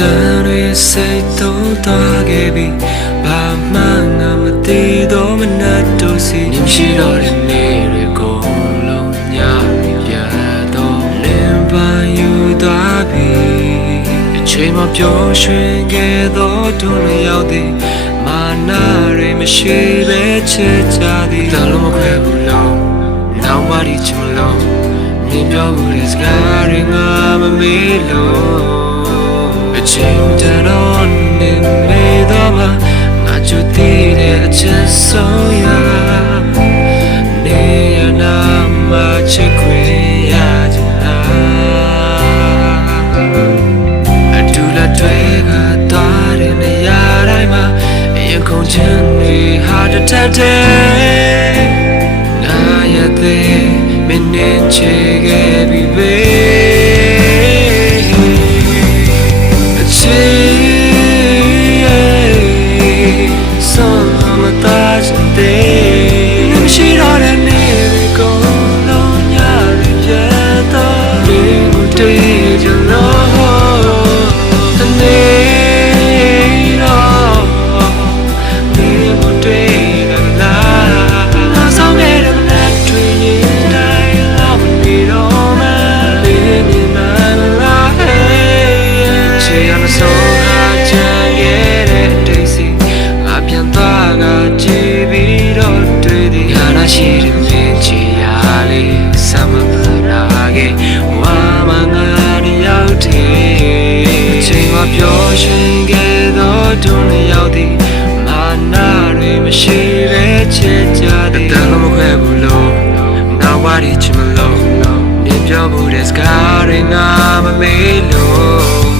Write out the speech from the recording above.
တန်တွေစိတ်သုံးသွားခဲ့ပြီဘာမှငါမသိတော့မနှတ်တို့စီညရှိတော့တဲ့နေ့တွေကိုလုံးညပြတော့လင်းပန်းယူသွားပြီအချိန်မပြောရွှင်ခဲ့တော့ဒုနှစ်ယောက်သည်မာနာတွေမရှိပဲချစ်ကြသည်တလုံးမခွဲဘူးလို့နောက်မှဒီချမလို့မြင်ပြောဘူးတဲ့စကားတွေငါမမေ့လို့ အချိန်တန်တော့နေမေတော့မှငါချူတည်တဲ့အချက်ဆုံး ကို င်ခဲ့သောဒုနှစ်ယောက်သည်မာနာတွေမရှိပဲချစ်ကြသည်တန်လုံးမခွဲဘူးလို့နောက်ဝါဒီချင်မလို့နေပြောမှုတဲ့စကားတွေငါမမေ့လို့